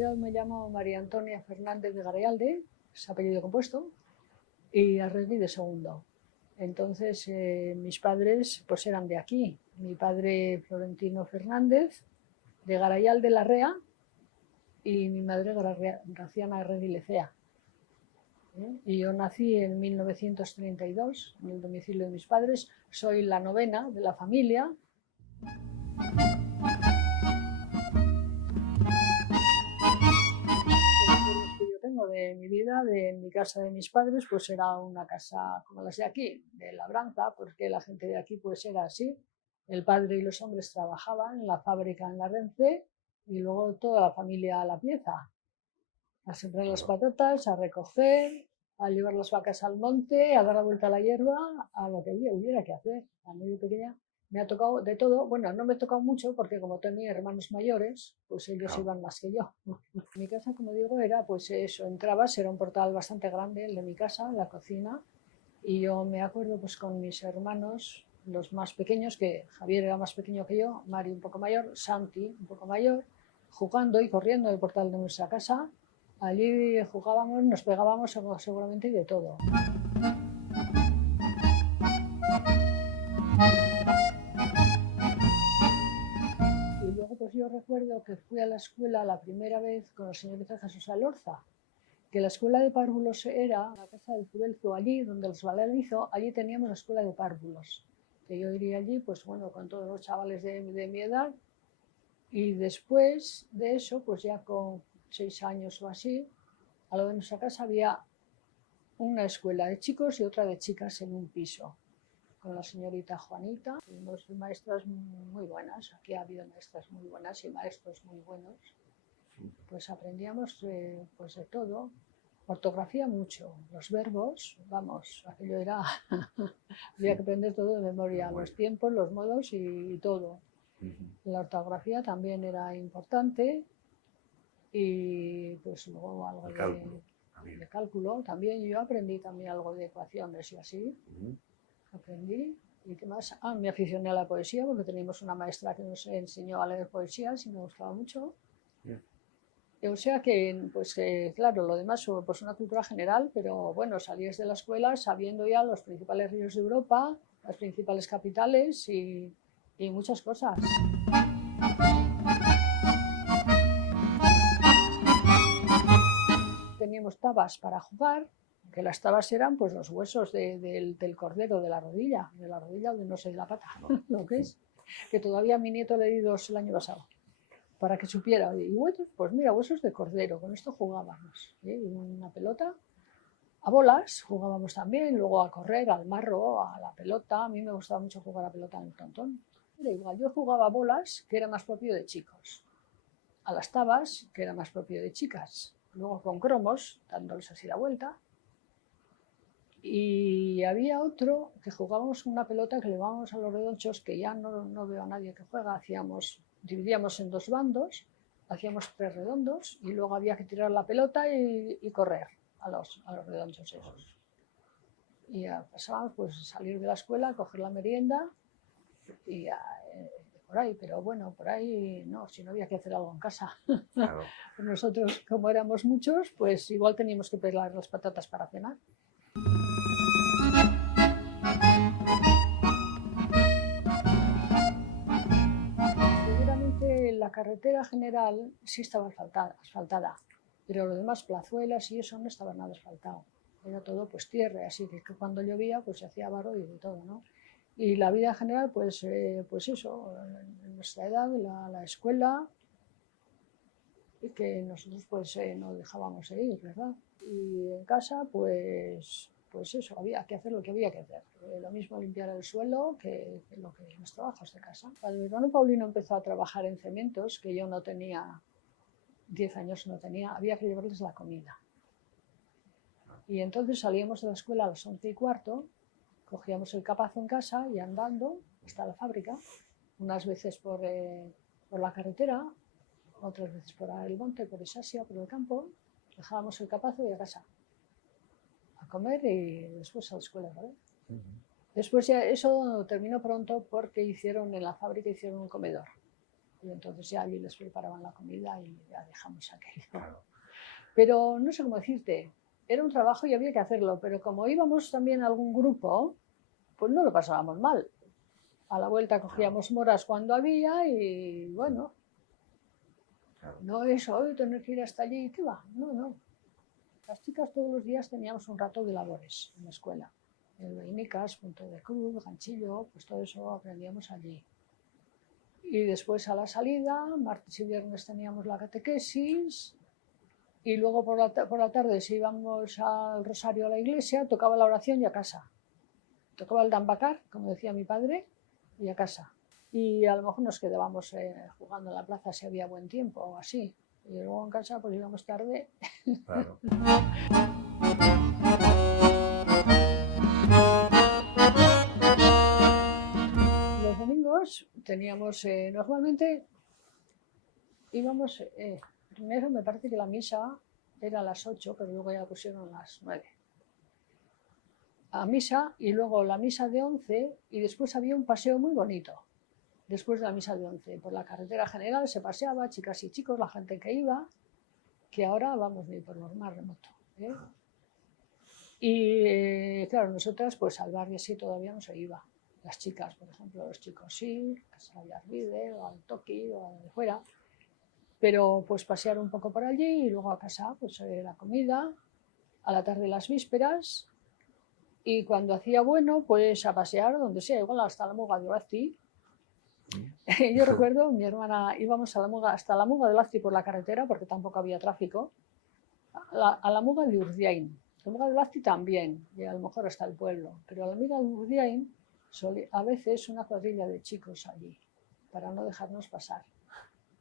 yo me llamo María Antonia Fernández de Garayalde, es apellido compuesto, y Arregui de segundo. Entonces, mis padres pues eran de aquí. Mi padre Florentino Fernández, de Garayalde Larrea, y mi madre Graciana Arregui Lecea. Y yo nací en 1932 en el domicilio de mis padres. Soy la novena de la familia. Tengo de mi vida, de mi casa de mis padres, pues era una casa como las de aquí, de labranza, porque la gente de aquí pues era así. El padre y los hombres trabajaban en la fábrica en la Renfe y luego toda la familia a la pieza, a sembrar las patatas, a recoger, a llevar las vacas al monte, a dar la vuelta a la hierba, a lo que hubiera que hacer. A mí de pequeña me ha tocado de todo. Bueno, no me ha tocado mucho porque como tenía hermanos mayores, pues ellos iban más que yo. Mi casa, como digo, era pues eso, entrabas, era un portal bastante grande el de mi casa, la cocina, y yo me acuerdo pues con mis hermanos, los más pequeños, que Javier era más pequeño que yo, Mari un poco mayor, Santi un poco mayor, jugando y corriendo en el portal de nuestra casa. Allí jugábamos, nos pegábamos seguramente y de todo. Y luego pues yo recuerdo que fui a la escuela la primera vez con el señor Jesús Alorza, que la escuela de párvulos era la casa del Cubelzo, allí donde los Valerizo, allí teníamos la escuela de párvulos, que yo iría allí, pues bueno, con todos los chavales de mi edad, y después de eso, pues ya con 6 años o así, a lo de nuestra casa había una escuela de chicos y otra de chicas en un piso, con la señorita Juanita. Tuvimos maestras muy buenas, aquí ha habido maestras muy buenas y maestros muy buenos. Pues aprendíamos pues de todo. Ortografía mucho, los verbos, vamos, aquello era, había que aprender todo de memoria, los tiempos, los modos y todo. La ortografía también era importante y pues luego algo de cálculo también. Yo aprendí también algo de ecuaciones y así, aprendí. ¿Y qué más? Me aficioné a la poesía porque teníamos una maestra que nos enseñó a leer poesías y me gustaba mucho. O sea que, pues claro, lo demás pues una cultura general, pero bueno, salías de la escuela sabiendo ya los principales ríos de Europa, las principales capitales y muchas cosas. Teníamos tabas para jugar, que las tabas eran pues los huesos del cordero, de la rodilla o de no sé, de la pata, lo que es, que todavía a mi nieto le di 2 el año pasado, para que supiera. Y huesos, pues mira, huesos de cordero, con esto jugábamos, una pelota, a bolas jugábamos también, luego a correr, al marro, a la pelota. A mí me gustaba mucho jugar a la pelota en el tontón. Era igual, yo jugaba a bolas, que era más propio de chicos, a las tabas, que era más propio de chicas, luego con cromos, dándoles así la vuelta. Y había otro que jugábamos una pelota que le llevábamos a los redonchos, que ya no veo a nadie que juega. Dividíamos en 2 bandos, hacíamos 3 redondos y luego había que tirar la pelota y correr a los redonchos esos. Y ya pasábamos pues salir de la escuela, coger la merienda y por ahí, pero bueno, por ahí no, si no había que hacer algo en casa. Claro. Nosotros, como éramos muchos, pues igual teníamos que pelar las patatas para cenar. Seguramente la carretera general sí estaba asfaltada, pero lo demás, plazuelas y eso, no estaba nada asfaltado. Era todo pues tierra, así que cuando llovía pues se hacía barro y de todo, ¿no? Y la vida general, pues eso, en nuestra edad, la escuela, y que nosotros pues no dejábamos de ir, ¿verdad? Y en casa, pues eso, había que hacer lo que había que hacer. Lo mismo limpiar el suelo que los trabajos de casa. Cuando mi hermano Paulino empezó a trabajar en cementos, que yo no tenía, 10 años no tenía, había que llevarles la comida. Y entonces salíamos de la escuela a las 11:15, cogíamos el capazo en casa y andando hasta la fábrica, unas veces por la carretera, otras veces por el monte, por Isasia, por el campo. Dejábamos el capazo y a casa a comer y después a la escuela, ¿vale? Después ya eso terminó pronto porque en la fábrica hicieron un comedor. Y entonces ya allí les preparaban la comida y ya dejamos aquello. Claro. Pero no sé cómo decirte, era un trabajo y había que hacerlo, pero como íbamos también a algún grupo, pues no lo pasábamos mal. A la vuelta cogíamos moras cuando había y bueno, Claro. no es hoy tener que ir hasta allí, ¿qué va? No, no. Las chicas todos los días teníamos un rato de labores en la escuela. Vainicas, punto de cruz, ganchillo, pues todo eso aprendíamos allí. Y después a la salida, martes y viernes teníamos la catequesis y luego por la tarde si íbamos al rosario a la iglesia, tocaba la oración y a casa. Tocaba el dambacar, como decía mi padre, y a casa. Y a lo mejor nos quedábamos jugando en la plaza si había buen tiempo o así. Y luego en casa pues íbamos tarde. Claro. Los domingos teníamos, normalmente íbamos, primero me parece que la misa era a las 8, pero luego ya la pusieron a las 9. A misa y luego la misa de 11 y después había un paseo muy bonito. Después de la misa de 11, por la carretera general se paseaba, chicas y chicos, la gente que iba, que ahora vamos ni por lo más remoto. Y claro, nosotras pues al barrio sí todavía no se iba. Las chicas, por ejemplo, los chicos sí, a Villarvide o al Toki o a donde fuera. Pero pues pasear un poco por allí y luego a casa, pues la comida, a la tarde las vísperas y cuando hacía bueno, pues a pasear donde sea, igual hasta la Muga de Oazti. Yo recuerdo, mi hermana, íbamos a la Muga, hasta la Muga de Oazti por la carretera porque tampoco había tráfico, a la Muga de Urdiain. La Muga de Oazti también, y a lo mejor hasta el pueblo, pero a la Muga de Urdiain a veces una cuadrilla de chicos allí para no dejarnos pasar.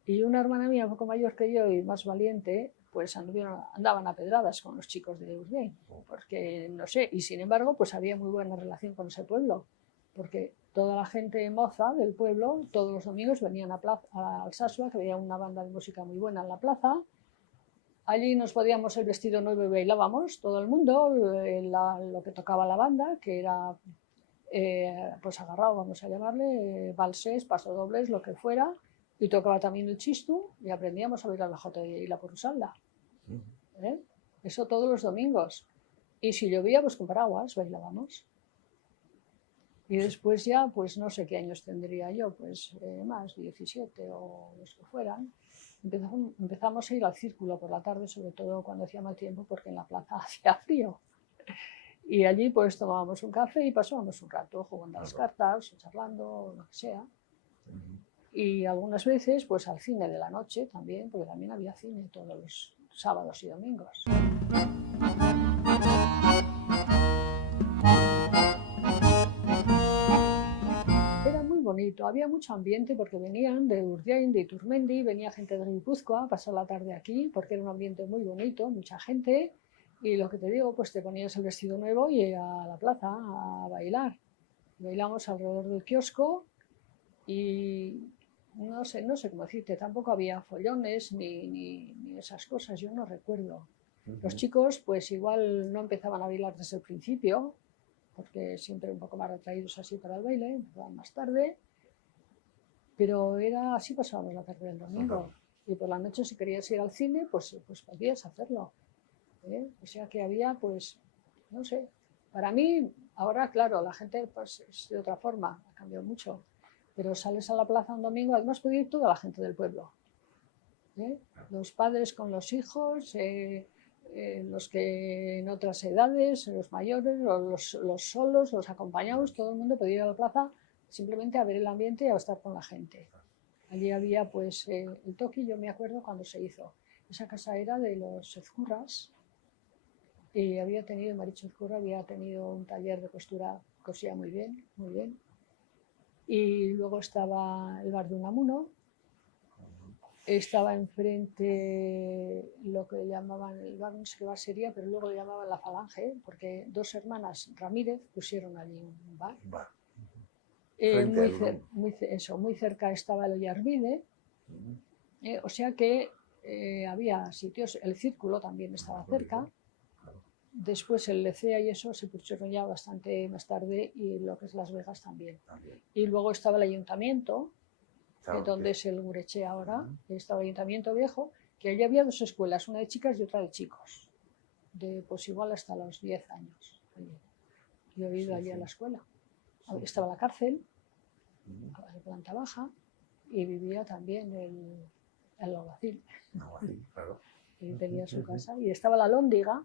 Y una hermana mía, un poco mayor que yo y más valiente, pues andaban a pedradas con los chicos de Urdiain, porque no sé, y sin embargo, pues había muy buena relación con ese pueblo, porque toda la gente moza del pueblo, todos los domingos venían a Alsasua, que había una banda de música muy buena en la plaza. Allí nos podíamos el vestido nuevo y bailábamos, todo el mundo, lo que tocaba la banda, que era pues agarrado, vamos a llamarle, valses, pasodobles, lo que fuera. Y tocaba también el chistu y aprendíamos a bailar la jota y la porrusalda. Eso todos los domingos. Y si llovía, pues con paraguas bailábamos. Y después ya, pues no sé qué años tendría yo, pues más, 17 o los que fueran. Empezamos a ir al círculo por la tarde, sobre todo cuando hacía mal tiempo, porque en la plaza hacía frío. Y allí pues tomábamos un café y pasábamos un rato jugando a las cartas, o charlando, o lo que sea. Y algunas veces pues al cine de la noche también, porque también había cine todos los sábados y domingos. Era muy bonito, había mucho ambiente porque venían de Urdiain, de Iturmendi, venía gente de Guipúzcoa a pasar la tarde aquí, porque era un ambiente muy bonito, mucha gente. Y lo que te digo, pues te ponías el vestido nuevo y a la plaza a bailar. Bailamos alrededor del kiosco y no sé cómo decirte, tampoco había follones ni esas cosas, yo no recuerdo. Los chicos pues igual no empezaban a bailar desde el principio, porque siempre un poco más retraídos así para el baile, empezaban más tarde, pero era así pasábamos la tarde del domingo. Y por la noche si querías ir al cine, pues podías hacerlo. O sea que había pues, no sé, para mí ahora claro, la gente pues es de otra forma, ha cambiado mucho. Pero sales a la plaza un domingo, además puede ir toda la gente del pueblo. Los padres con los hijos, los que en otras edades, los mayores, los solos, los acompañados, todo el mundo podía ir a la plaza simplemente a ver el ambiente y a estar con la gente. Allí había pues el toki, yo me acuerdo cuando se hizo. Esa casa era de los Ezcurras y Maricho Ezcurra había tenido un taller de costura, cosía muy bien, muy bien. Y luego estaba el bar de Unamuno, estaba enfrente lo que llamaban el bar, no sé qué bar sería, pero luego lo llamaban la Falange, porque dos hermanas Ramírez pusieron allí un bar. Muy cerca estaba el Ollarvide, o sea que había sitios, el Círculo también estaba cerca. Después el Lecea y eso se pusieron ya bastante más tarde y lo que es Las Vegas también. Y luego estaba el ayuntamiento. Claro, donde es el Gureche ahora, estaba el Ayuntamiento Viejo, que allí había dos escuelas, una de chicas y otra de chicos, de pues igual hasta los 10 años. Yo he ido allí a la escuela. Estaba la cárcel, de planta baja, y vivía también el alguacil. Claro. Y tenía su casa. Y estaba la Lóndiga,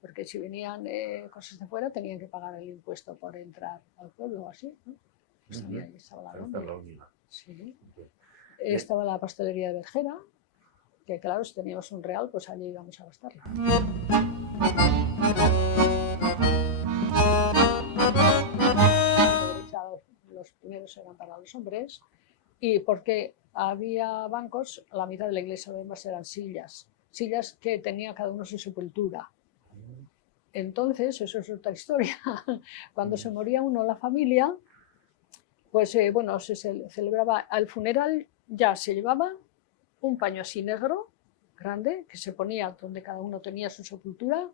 porque si venían cosas de fuera tenían que pagar el impuesto por entrar al pueblo o así, ¿no? Pues también ahí estaba la Lóndiga. Sí. Estaba la pastelería de Vergera, que claro, si teníamos un real, pues allí íbamos a gastarlo. Los primeros eran para los hombres, y porque había bancos, la mitad de la iglesia además eran sillas que tenía cada uno su sepultura. Entonces, eso es otra historia. Cuando se moría uno en la familia, pues bueno, se celebraba al funeral, ya se llevaba un paño así negro, grande, que se ponía donde cada uno tenía su sepultura,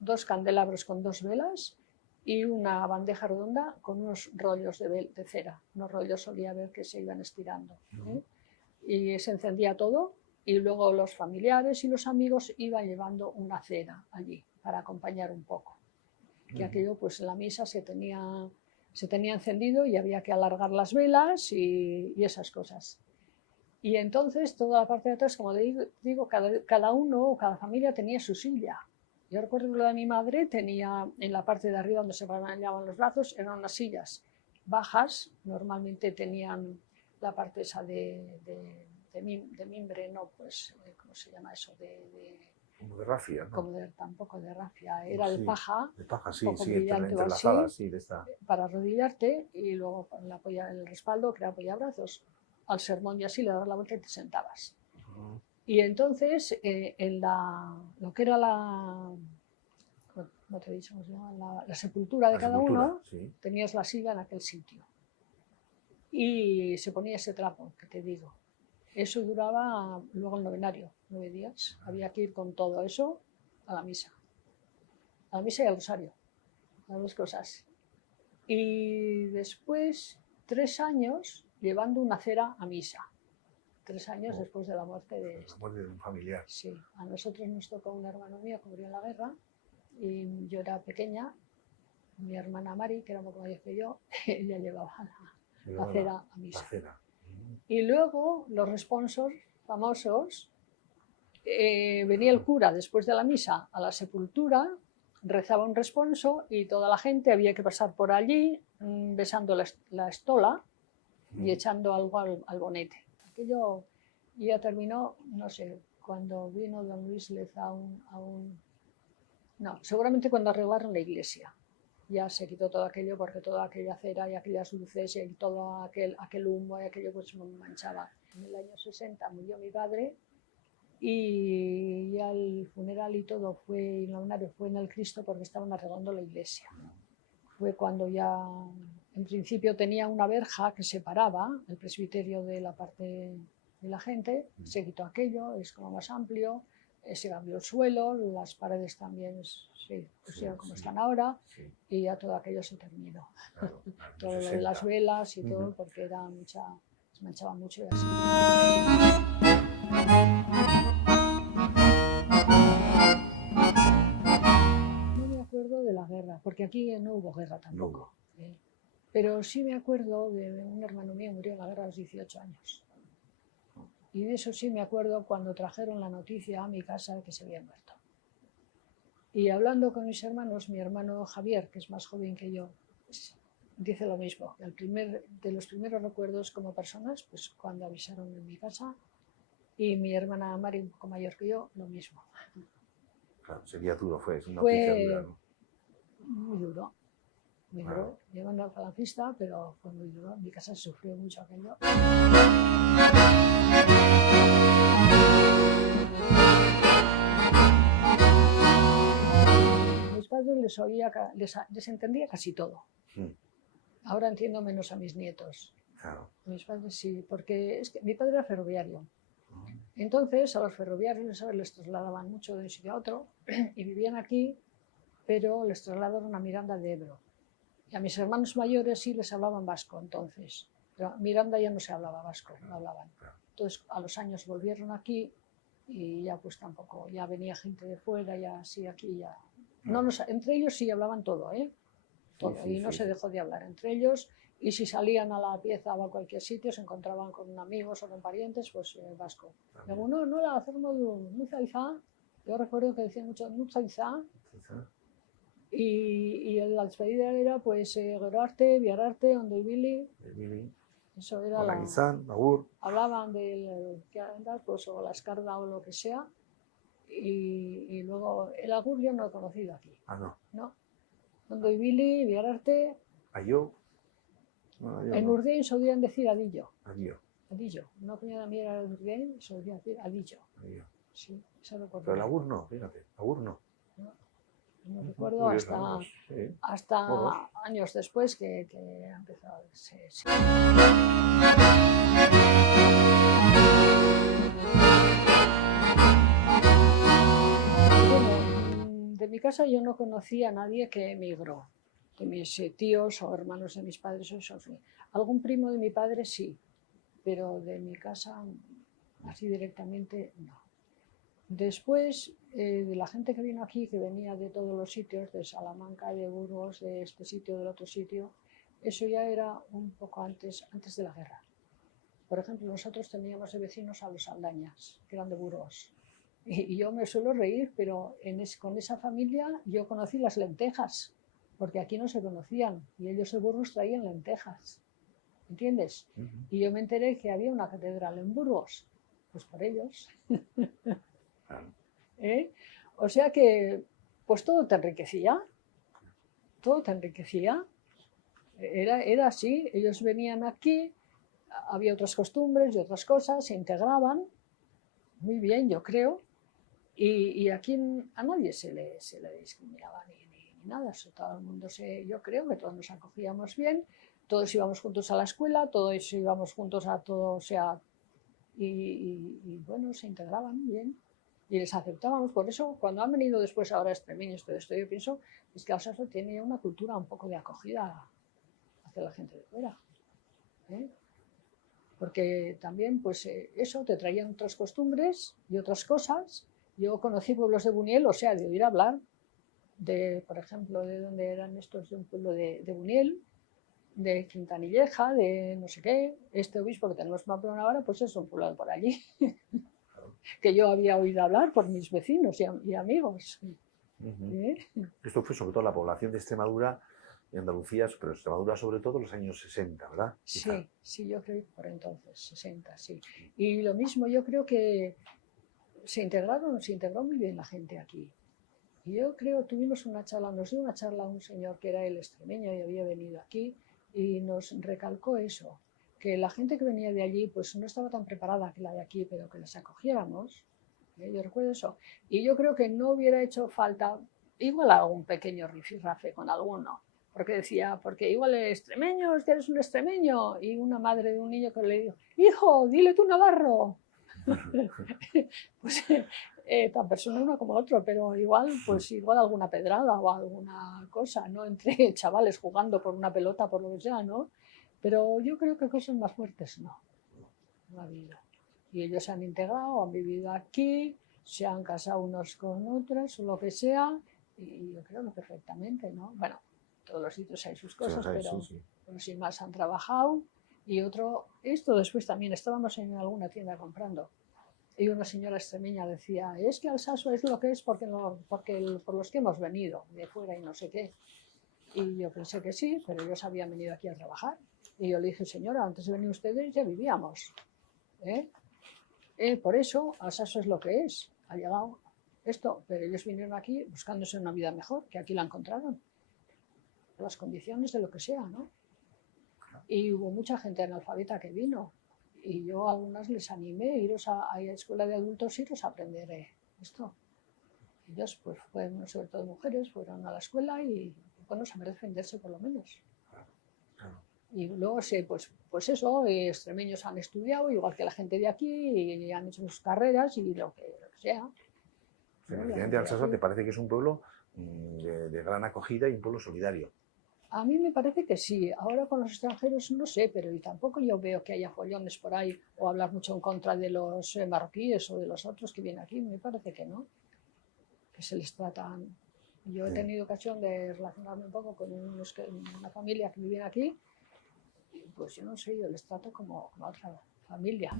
2 candelabros con 2 velas y una bandeja redonda con unos rollos de cera. Unos rollos solía ver que se iban estirando. Y se encendía todo, y luego los familiares y los amigos iban llevando una cera allí para acompañar un poco. Que aquello, pues en la misa se tenía encendido y había que alargar las velas y esas cosas. Y entonces toda la parte de atrás, como digo, cada uno o cada familia tenía su silla. Yo recuerdo que la de mi madre tenía en la parte de arriba donde se apoyaban los brazos, eran unas sillas bajas, normalmente tenían la parte esa de mimbre, no, pues, ¿cómo se llama eso? Como de rafia, ¿no? Tampoco de rafia, era de paja. De paja, sí, poco sí, brillante o así, sí, de esta. para arrodillarte, y luego el respaldo, que era apoyabrazos, al sermón y así le dabas la vuelta y te sentabas. Y entonces, lo que era no te he dicho cómo se llama, la sepultura de cada uno, sí. Tenías la silla en aquel sitio. Y se ponía ese trapo, que te digo. Eso duraba luego el novenario, 9 días. Había que ir con todo eso a la misa. A la misa y al rosario, las 2 cosas. Y después, 3 años llevando una cera a misa. 3 años después de la muerte de un familiar. Sí, a nosotros nos tocó un hermano mío que murió en la guerra, y yo era pequeña. Mi hermana Mari, que era un poco mayor que yo, ella llevaba la cera a misa. Y luego los responsos famosos, venía el cura después de la misa a la sepultura, rezaba un responso y toda la gente había que pasar por allí besando la estola y echando algo al bonete. Aquello ya terminó, no sé, cuando vino don Luis Leza no, seguramente cuando arreglaron la iglesia. Ya se quitó todo aquello, porque toda aquella cera y aquellas luces y todo aquel humo y aquello pues me manchaba. En el año 60 murió mi padre, y ya el funeral y todo fue, el novenario fue en el Cristo, porque estaban arreglando la iglesia. Fue cuando ya, en principio tenía una verja que separaba el presbiterio de la parte de la gente, se quitó aquello, es como más amplio, se cambió el suelo, las paredes también se pusieron como están ahora, y ya todo aquello se terminó. Claro, todo lo de las velas y todo, porque era se manchaba mucho y así. No me acuerdo de la guerra, porque aquí no hubo guerra tampoco. Pero sí me acuerdo de un hermano mío que murió en la guerra a los 18 años. Y de eso sí me acuerdo cuando trajeron la noticia a mi casa de que se había muerto. Y hablando con mis hermanos, mi hermano Javier, que es más joven que yo, pues, dice lo mismo. De los primeros recuerdos como personas, pues cuando avisaron en mi casa, y mi hermana Mari, un poco mayor que yo, lo mismo. Claro, sería duro, fue una noticia dura, ¿no? Muy duro. Muy duro. Yo no era falangista, pero fue muy duro. En mi casa se sufrió mucho aquello. Mis padres les entendía casi todo. Ahora entiendo menos a mis nietos. Claro. Mis padres sí, porque es que mi padre era ferroviario. Entonces a los ferroviarios les trasladaban mucho de un sitio a otro y vivían aquí, pero les trasladaron a Miranda de Ebro. Y a mis hermanos mayores sí les hablaban vasco entonces. Pero Miranda ya no se hablaba vasco, no hablaban. Claro. Entonces, a los años volvieron aquí y ya pues tampoco, ya venía gente de fuera, ya sí, aquí ya... No entre ellos sí hablaban todo, ¿eh? Todo, Sí, y no sí, se sí. dejó de hablar entre ellos, y si salían a la pieza o a cualquier sitio, se encontraban con amigos o con parientes, pues vasco. Luego, no, la hacemos mucha izá. Yo recuerdo que decían mucho mucha izá, y la despedida era pues Gerarte, Biararte, Ondoibili. Eso era Hola, Izan, Agur. Hablaban del que andar, pues, o la escarda o lo que sea, y luego el Agur yo no lo he conocido aquí. Ah, no. No. Ondoibili, Biararte. Ayo. No, En no. Urdiain solían decir adillo. Adillo. Adillo. Una cuñada mía era de Urdiain, solía decir adillo. Adillo. Sí, eso recuerdo. Pero el Agur no, fíjate, Agur no. No recuerdo hasta, sí. hasta años después que ha empezado. Sí. Bueno, de mi casa yo no conocía a nadie que emigró. De mis tíos o hermanos de mis padres, eso sí. Algún primo de mi padre sí, pero de mi casa así directamente no. Después, de la gente que vino aquí, que venía de todos los sitios, de Salamanca, de Burgos, de este sitio, del otro sitio, eso ya era un poco antes de la guerra. Por ejemplo, nosotros teníamos de vecinos a los Saldañas, que eran de Burgos. Y yo me suelo reír, pero con esa familia yo conocí las lentejas, porque aquí no se conocían, y ellos de Burgos traían lentejas, ¿entiendes? Y yo me enteré que había una catedral en Burgos, pues por ellos. O sea que, pues todo te enriquecía, era así, ellos venían aquí, había otras costumbres y otras cosas, se integraban muy bien, yo creo, y aquí a nadie se le discriminaba ni nada, todo el mundo yo creo que todos nos acogíamos bien, todos íbamos juntos a la escuela, todos íbamos juntos a todo, o sea, y bueno, se integraban bien. Y les aceptábamos, por eso cuando han venido después ahora extremeños, todo esto, yo pienso es que Alsacia tiene una cultura un poco de acogida hacia la gente de fuera, ¿eh? Porque también pues eso, te traían otras costumbres y otras cosas. Yo conocí pueblos de Buniel, o sea, de oír hablar, por ejemplo, de donde eran estos, de un pueblo de Buniel, de Quintanilleja, de no sé qué, este obispo que tenemos en Pamplona ahora, pues es un pueblo por allí. Que yo había oído hablar por mis vecinos y amigos. Esto fue sobre todo la población de Extremadura y Andalucía, pero Extremadura sobre todo en los años 60, ¿verdad? Sí, yo creo que por entonces, 60, sí. Y lo mismo, yo creo que se integró muy bien la gente aquí. Y yo creo, nos dio una charla un señor que era el extremeño y había venido aquí y nos recalcó eso, que la gente que venía de allí pues no estaba tan preparada que la de aquí, pero que les acogiéramos. Yo recuerdo eso. Y yo creo que no hubiera hecho falta, igual algún pequeño rifirrafe con alguno, porque igual es extremeño, es que eres un extremeño, y una madre de un niño que le dijo, hijo, dile tú navarro. Pues tan persona uno como otro, pero igual alguna pedrada o alguna cosa, ¿no? Entre chavales jugando por una pelota, por lo que sea, ¿no? Pero yo creo que cosas más fuertes no ha habido. Y ellos se han integrado, han vivido aquí, se han casado unos con otros, o lo que sea, y yo creo que perfectamente, ¿no? Bueno, todos los sitios hay sus cosas, pero sin más han trabajado. Y esto después también, estábamos en alguna tienda comprando, y una señora extremeña decía, es que Alsacia es lo que es por los que hemos venido de fuera y no sé qué. Y yo pensé que sí, pero ellos habían venido aquí a trabajar. Y yo le dije, señora, antes de venir ustedes ya vivíamos. Por eso Alsacia es lo que es. Ha llegado esto, pero ellos vinieron aquí buscándose una vida mejor, que aquí la encontraron. Las condiciones de lo que sea, ¿no? Y hubo mucha gente analfabeta que vino. Y yo a algunas les animé, iros a la escuela de adultos, iros a aprender esto. Ellos, pues, sobre todo mujeres, fueron a la escuela y, bueno, saber defenderse por lo menos. Y luego, pues eso, extremeños han estudiado, igual que la gente de aquí, y han hecho sus carreras y lo que sea. Efectivamente, Alsacia te parece que es un pueblo de gran acogida y un pueblo solidario. A mí me parece que sí. Ahora con los extranjeros no sé, pero y tampoco yo veo que haya follones por ahí o hablar mucho en contra de los marroquíes o de los otros que vienen aquí. Me parece que no, que se les tratan. Yo he tenido ocasión de relacionarme un poco con una familia que vive aquí y pues yo no sé, yo les trato como a otra familia.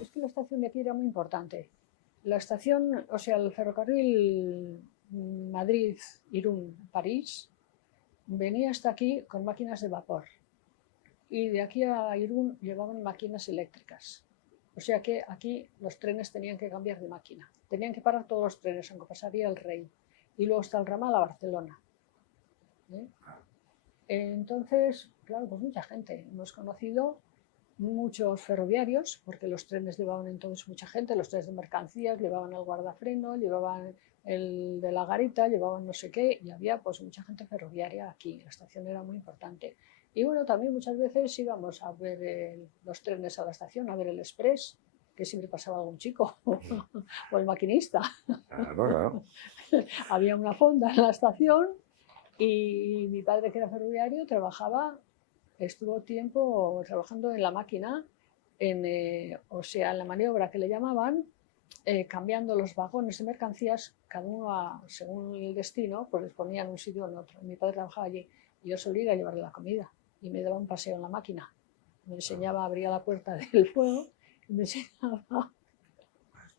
Es que la estación de aquí era muy importante. La estación, o sea, el ferrocarril Madrid-Irún-París venía hasta aquí con máquinas de vapor y de aquí a Irún llevaban máquinas eléctricas. O sea que aquí los trenes tenían que cambiar de máquina. Tenían que parar todos los trenes, aunque pasaría el Rey. Y luego está el ramal a Barcelona. Entonces, claro, pues mucha gente. Hemos conocido muchos ferroviarios, porque los trenes llevaban entonces mucha gente, los trenes de mercancías, llevaban el guardafreno, llevaban el de la garita, llevaban no sé qué, y había pues mucha gente ferroviaria aquí, la estación era muy importante. Y bueno, también muchas veces íbamos a ver los trenes a la estación, a ver el express, que siempre pasaba algún chico, o el maquinista. Claro. Había una fonda en la estación y mi padre, que era ferroviario, estuvo tiempo trabajando en la máquina, o sea, en la maniobra que le llamaban, cambiando los vagones de mercancías, cada uno según el destino, pues les ponían un sitio o en otro. Mi padre trabajaba allí y yo solía ir a llevarle la comida y me daba un paseo en la máquina. Me enseñaba, abría la puerta del fuego y me enseñaba.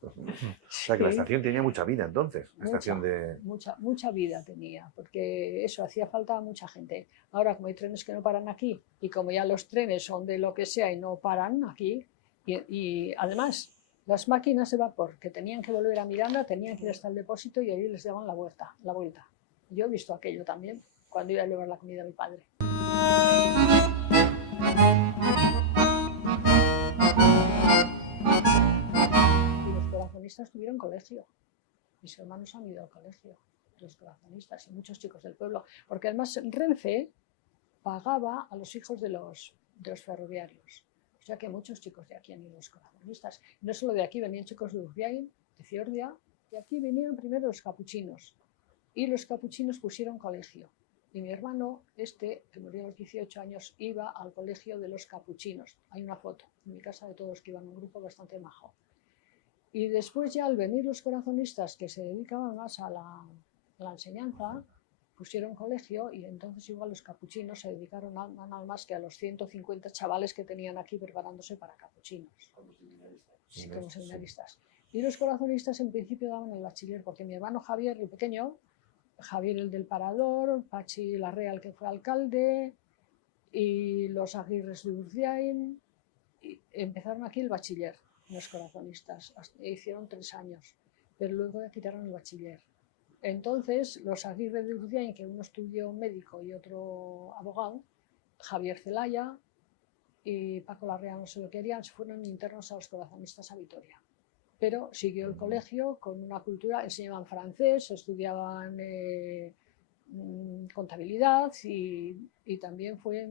O sea, que la estación tenía mucha vida entonces. Mucha vida tenía, porque eso, hacía falta mucha gente. Ahora, como hay trenes que no paran aquí, y como ya los trenes son de lo que sea y no paran aquí, y además las máquinas de vapor que tenían que volver a Miranda, tenían que ir hasta el depósito y allí les daban la vuelta. Yo he visto aquello también, cuando iba a llevar la comida a mi padre. Los corazonistas tuvieron colegio. Mis hermanos han ido al colegio, los corazonistas, y muchos chicos del pueblo, porque además Renfe pagaba a los hijos de los ferroviarios. O sea que muchos chicos de aquí han ido los corazonistas. Y no solo de aquí, venían chicos de Urdiain, de Ciordia, y aquí vinieron primero los capuchinos. Y los capuchinos pusieron colegio. Y mi hermano, que murió a los 18 años, iba al colegio de los capuchinos. Hay una foto en mi casa de todos que iban, un grupo bastante majo. Y después ya al venir los corazonistas, que se dedicaban más a la enseñanza, pusieron colegio y entonces igual los capuchinos se dedicaron nada más que a los 150 chavales que tenían aquí preparándose para capuchinos. Como seminaristas. Y los corazonistas en principio daban el bachiller, porque mi hermano Javier, el pequeño, Javier el del Parador, Pachi Larrea, el que fue alcalde, y los Aguirres de Urdiain, empezaron aquí el bachiller. Los corazonistas, hicieron 3 años, pero luego ya quitaron el bachiller. Entonces, los Aguirre de Urdiain, que uno estudió médico y otro abogado, Javier Zelaya y Paco Larrea, no sé lo que harían, se fueron internos a los corazonistas a Vitoria. Pero siguió el colegio con una cultura, enseñaban francés, estudiaban contabilidad y también fue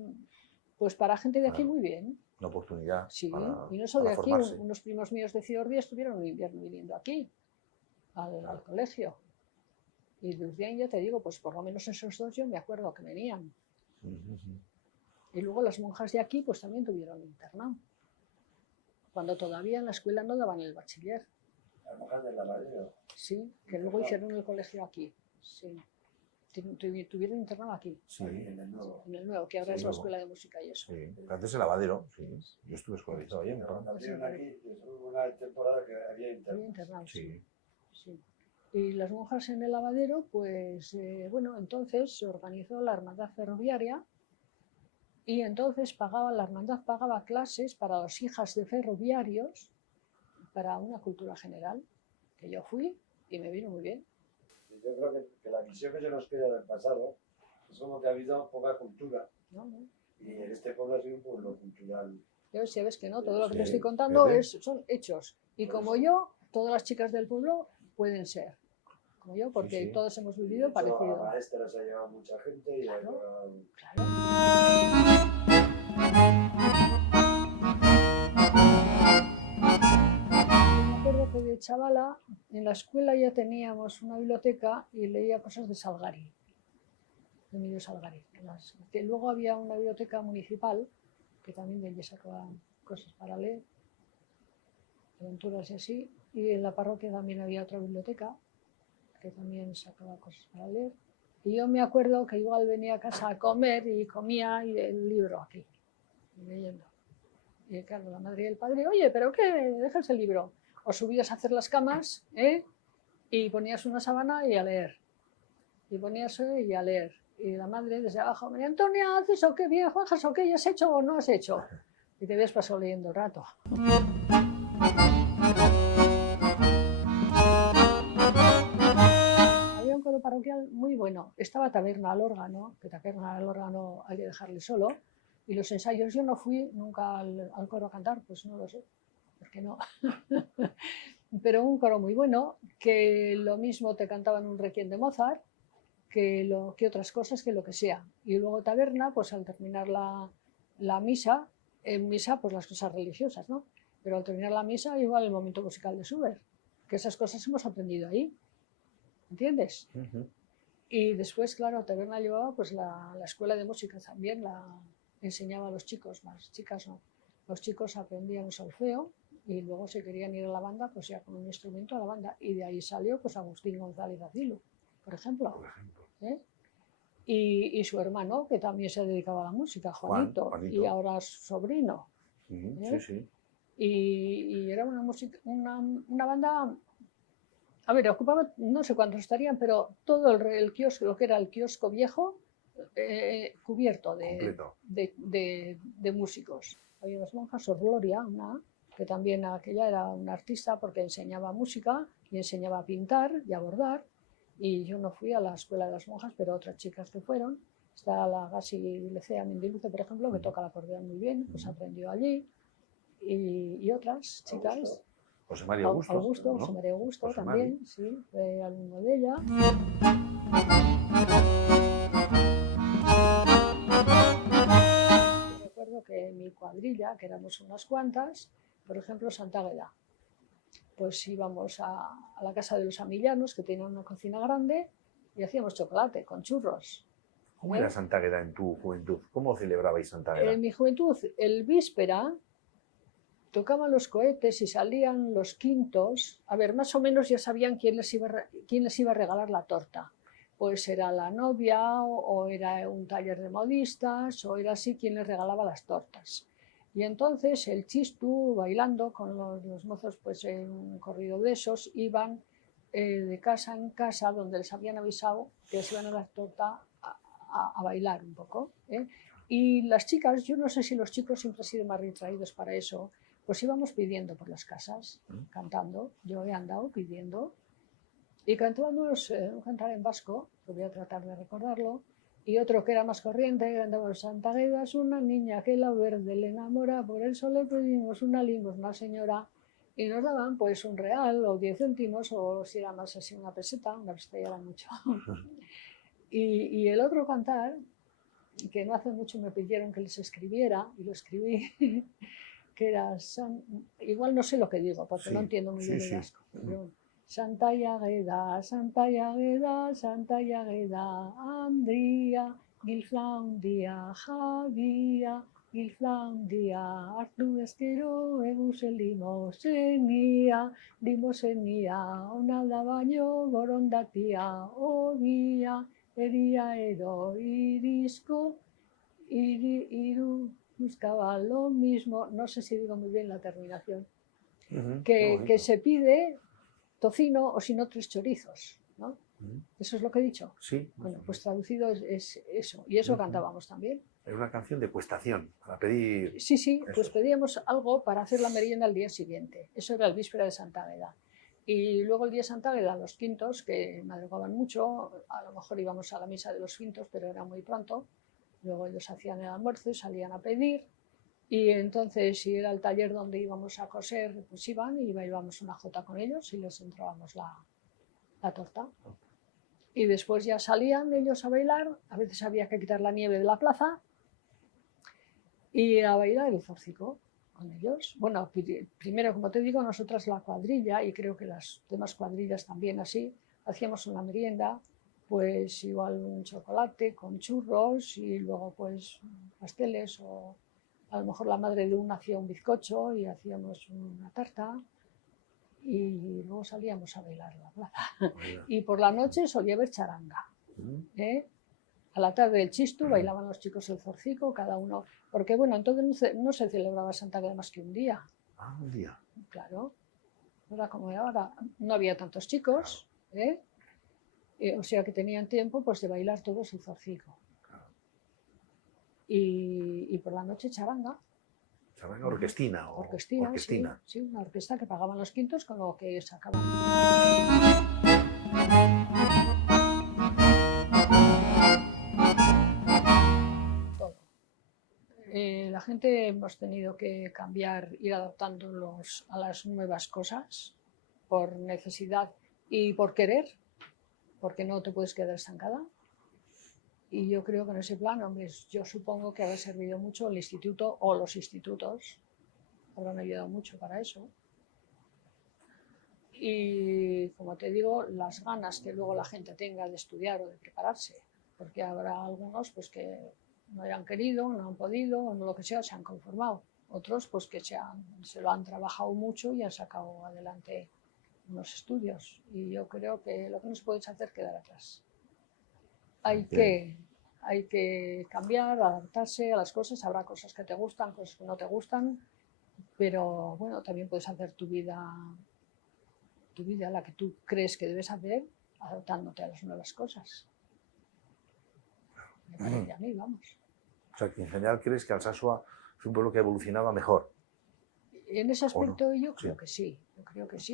pues para gente de aquí muy bien. Una oportunidad. Sí, para, y no solo de aquí, formarse. unos primos míos de Ciordia estuvieron un invierno viniendo aquí, al colegio. Y de Urdiain, ya te digo, pues por lo menos esos dos yo me acuerdo que venían. Y luego las monjas de aquí pues también tuvieron internado, cuando todavía en la escuela no daban el bachiller. ¿Las monjas del lavadero? Sí, que luego hicieron el colegio aquí, sí. Tuvieron internado aquí, Sí, en el nuevo. en el nuevo, que ahora es la escuela de música y eso. Sí, antes el lavadero, sí. Yo estuve escolarizado ahí. Cuando vinieron aquí, hubo una temporada que había internado. Sí. Sí. Y las monjas en el lavadero, pues bueno, entonces se organizó la hermandad ferroviaria y entonces la hermandad pagaba clases para las hijas de ferroviarios para una cultura general, que yo fui y me vino muy bien. Yo creo que la visión que se nos queda del pasado es como que ha habido poca cultura. No. Y en este pueblo ha sido un pueblo cultural. Ya ves que no, todo lo que te estoy Sí, contando fíjate. son hechos. Y como yo, todas las chicas del pueblo pueden ser. Como yo, porque Sí. todos hemos Y de vivido hecho, parecido. a maestras ha llegado mucha gente y ha llegado... Claro. Me acuerdo que de chavala, en la escuela ya teníamos una biblioteca y leía cosas de Salgari, de Emilio Salgari. Que luego había una biblioteca municipal, que también de allí sacaban cosas para leer, aventuras y así. Y en la parroquia también había otra biblioteca, que también sacaba cosas para leer. Y yo me acuerdo que igual venía a casa a comer y comía el libro aquí, leyendo. Y claro, la madre y el padre, oye, ¿pero qué? Dejas el libro. O subías a hacer las camas, y ponías una sábana y a leer. Y ponías y a leer. Y la madre desde abajo, María Antonia, ¿haces o qué? Bien, Juanjas, ¿o qué? ¿Ya has hecho o no has hecho? Y te habías pasado leyendo un rato. Había un coro parroquial muy bueno. Estaba taberna al órgano, que taberna al órgano hay que dejarle solo. Y los ensayos, yo no fui nunca al coro a cantar, pues no lo sé, ¿por qué no? Pero un coro muy bueno, que lo mismo te cantaban un requiem de Mozart, que otras cosas, que lo que sea. Y luego taberna, pues al terminar la misa, en misa pues las cosas religiosas, ¿no? Pero al terminar la misa igual el momento musical de Schubert, que esas cosas hemos aprendido ahí, ¿entiendes? Y después, claro, taberna llevaba pues la escuela de música también, enseñaba a los chicos, las chicas no. Los chicos aprendían solfeo y luego si querían ir a la banda, pues ya con un instrumento a la banda. Y de ahí salió pues Agustín González Acilu, por ejemplo. Y su hermano, que también se dedicaba a la música, Juanito. Y ahora es sobrino. Sí, sí. Y era una banda, a ver, ocupaba, no sé cuántos estarían, pero todo el kiosco, lo que era el kiosco viejo, cubierto de músicos. Había las monjas, Sor Gloria, que también aquella era una artista porque enseñaba música y enseñaba a pintar y a bordar. Y yo no fui a la escuela de las monjas, pero otras chicas que fueron. Está la Gasi Lecea Mendiluce, por ejemplo, que toca el acordeón muy bien, pues aprendió allí. Y otras chicas. José María Augusto. ¿no? José María Augusto José también, Mari. Sí, fue alumno de ella. Yo recuerdo que mi cuadrilla, que éramos unas cuantas, por ejemplo, Santa Águeda, pues íbamos a la casa de los amillanos, que tenían una cocina grande, y hacíamos chocolate con churros. ¿Cómo era Santa Águeda en tu juventud? ¿Cómo celebrabais Santa Águeda? En mi juventud, el víspera, tocaban los cohetes y salían los quintos. A ver, más o menos ya sabían quién les iba a regalar la torta. Pues era la novia, o era un taller de modistas, o era así quien les regalaba las tortas. Y entonces el chistu, bailando con los mozos, pues en un corrido de esos, iban de casa en casa, donde les habían avisado que les iban a dar torta, a bailar un poco. Y las chicas, yo no sé si los chicos siempre han sido más retraídos para eso, pues íbamos pidiendo por las casas, cantando. Yo he andado pidiendo. Y cantábamos un cantar en vasco, que voy a tratar de recordarlo, y otro que era más corriente, cantábamos Santa Águeda es una niña que la verde le enamora, por eso le pedimos una limosna, señora, y nos daban pues un real o 10 céntimos, o si era más así una peseta ya era mucho. Y el otro cantar, que no hace mucho me pidieron que les escribiera, y lo escribí, que era, igual no sé lo que digo, porque no entiendo muy bien el vasco, pero Santa Águeda, Santa Águeda, Santa Águeda, Andría, Gilflaundia, Javia, Gilflaundia, hartu ezkero, egusen limosenia, ona da baino, borondatia, obia, eria ero, irisco, iru, buscaba lo mismo, no sé si digo muy bien la terminación, que se pide tocino o si no 3 chorizos, ¿no? ¿Eso es lo que he dicho? Sí. Bueno, pues traducido es eso, y eso cantábamos también. Es una canción de cuestación, para pedir... Sí, pues pedíamos algo para hacer la merienda al día siguiente. Eso era el víspera de Santa Águeda. Y luego el día de Santa Águeda, los quintos, que madrugaban mucho, a lo mejor íbamos a la misa de los quintos, pero era muy pronto. Luego ellos hacían el almuerzo y salían a pedir. Y entonces, si era el taller donde íbamos a coser, pues iban y bailábamos una jota con ellos y les entrábamos la torta. Y después ya salían ellos a bailar, a veces había que quitar la nieve de la plaza y a bailar el zorcico. con ellos. Bueno, primero, como te digo, nosotras la cuadrilla, y creo que las demás cuadrillas también así, hacíamos una merienda, pues igual un chocolate con churros y luego pues pasteles, o a lo mejor la madre de uno hacía un bizcocho y hacíamos una tarta y luego salíamos a bailar a la plaza. Y por la noche solía haber charanga. A la tarde el chistu, bailaban los chicos el zorcico, cada uno, porque bueno, entonces no se celebraba Santa Águeda más que un día. Ah, un día. Claro, no era como ahora, no había tantos chicos, o sea que tenían tiempo pues de bailar todos el zorcico. Y por la noche charanga. Charanga orquestina. Orquestina. Sí, una orquesta que pagaban los quintos con lo que sacaban. Todo. La gente hemos tenido que cambiar, ir adaptándonos a las nuevas cosas por necesidad y por querer, porque no te puedes quedar estancada. Y yo creo que en ese plan, hombre, yo supongo que habrá servido mucho el instituto o los institutos, habrán ayudado mucho para eso. Y como te digo, las ganas que luego la gente tenga de estudiar o de prepararse, porque habrá algunos pues que no hayan querido, no han podido, o no lo que sea, se han conformado. Otros pues que se lo han trabajado mucho y han sacado adelante unos estudios. Y yo creo que lo que no se puede hacer es quedar atrás. Hay que cambiar, adaptarse a las cosas. Habrá cosas que te gustan, cosas que no te gustan, pero bueno, también puedes hacer tu vida, la que tú crees que debes hacer, adaptándote a las nuevas cosas. Me parece a mí, vamos. O sea, que en general crees que Alsasua es un pueblo que evolucionaba mejor. En ese aspecto no? yo creo que sí,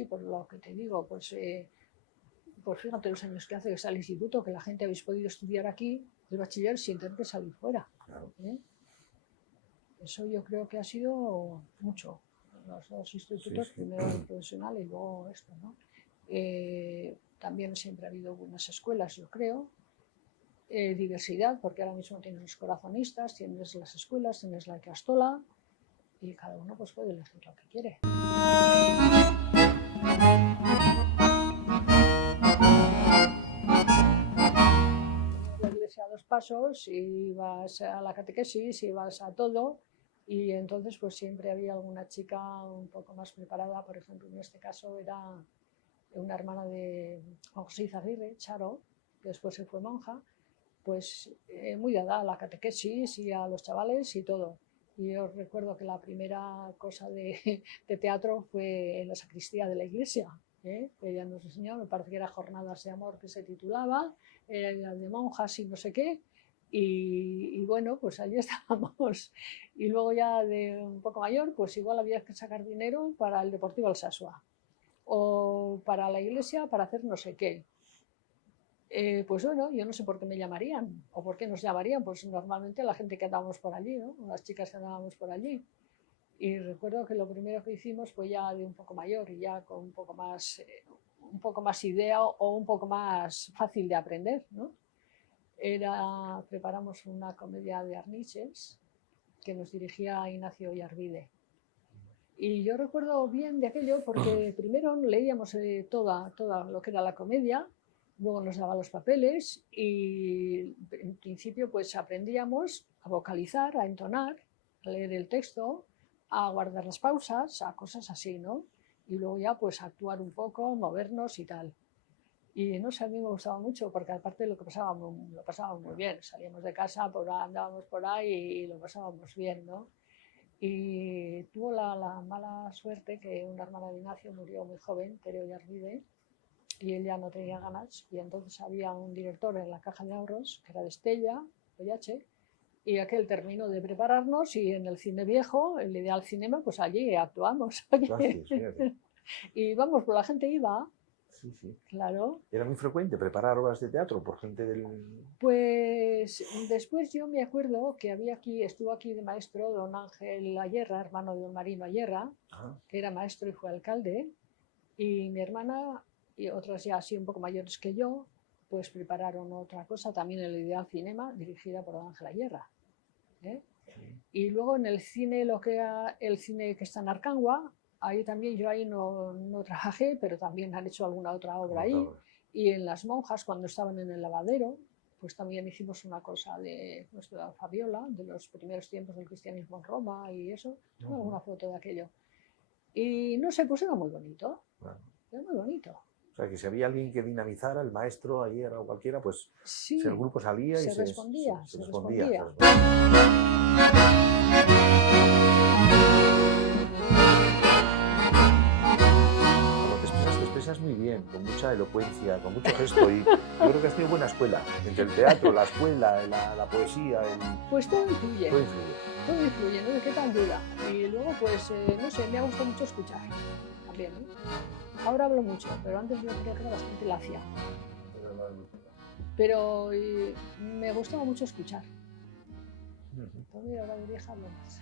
por lo que te digo, pues fíjate los años que hace que está el instituto, que la gente habéis podido estudiar aquí, el bachiller, sin tener que salir fuera. Claro. Eso yo creo que ha sido mucho. Los dos institutos, primero el profesional y luego esto, ¿no? También siempre ha habido buenas escuelas, yo creo. Diversidad, porque ahora mismo tienes los corazonistas, tienes las escuelas, tienes la Icastola, y cada uno pues puede elegir lo que quiere. La iglesia a 2 pasos, y vas a la catequesis, y vas a todo, y entonces pues siempre había alguna chica un poco más preparada. Por ejemplo, en este caso era una hermana de Juan José Izaguirre, Charo, que después se fue monja, pues muy dada a la catequesis y a los chavales y todo. Y yo recuerdo que la primera cosa de teatro fue en la sacristía de la iglesia, que ella nos enseñó, me parece que era Jornadas de Amor que se titulaba, era de monjas y no sé qué, y bueno, pues allí estábamos. Y luego ya de un poco mayor, pues igual había que sacar dinero para el Deportivo Alsasua, o para la iglesia para hacer no sé qué. Pues bueno, yo no sé por qué me llamarían o por qué nos llamarían, pues normalmente la gente que andábamos por allí, ¿no? Las chicas que andábamos por allí. Y recuerdo que lo primero que hicimos fue ya de un poco mayor y ya con un poco más idea o un poco más fácil de aprender, ¿no? Preparamos una comedia de Arniches que nos dirigía Ignacio Yarvide. Y yo recuerdo bien de aquello porque primero leíamos toda lo que era la comedia, luego nos daban los papeles y en principio pues aprendíamos a vocalizar, a entonar, a leer el texto, a guardar las pausas, a cosas así, ¿no? Y luego ya pues actuar un poco, movernos y tal. Y no sé, a mí me gustaba mucho porque aparte lo pasábamos muy bien. Salíamos de casa, andábamos por ahí y lo pasábamos bien, ¿no? Y tuvo la mala suerte que una hermana de Ignacio murió muy joven, Tereo Yarvide, y él ya no tenía ganas, y entonces había un director en la Caja de Ahorros, que era de Estella, Oyache, y aquel terminó de prepararnos y en el cine viejo, el Ideal Cinema, pues allí actuamos. Y vamos, pues la gente iba. Sí, sí. Claro. ¿Era muy frecuente preparar obras de teatro por gente del...? Pues después yo me acuerdo que estuvo aquí de maestro don Ángel Ayerra, hermano de don Marino Ayerra, que era maestro y fue alcalde, y mi hermana y otras ya así un poco mayores que yo, pues prepararon otra cosa, también el Ideal Cinema, dirigida por don Ángel Ayerra. Y luego en el cine, lo que era el cine que está en Arcangua, ahí también yo ahí no trabajé, pero también han hecho alguna otra obra ahí. Y en Las Monjas, cuando estaban en el lavadero, pues también hicimos una cosa de nuestra Fabiola, de los primeros tiempos del cristianismo en Roma y eso. Tengo alguna foto de aquello. Y no sé, pues era muy bonito. Bueno. Era muy bonito. O sea, que si había alguien que dinamizara, el maestro ayer o cualquiera, pues Sí, el grupo salía y se respondía. se respondía. Te expresas muy bien, con mucha elocuencia, con mucho gesto, y yo creo que has tenido buena escuela, entre el teatro, la escuela, la poesía, Pues todo influye. todo influye. Todo influye, no qué tan duda. Y luego, pues, no sé, me ha gustado mucho escuchar también, ¿eh? Ahora hablo mucho, pero antes yo creo que era bastante lacia. Pero me gustaba mucho escuchar. Todavía ahora de vieja hablo más.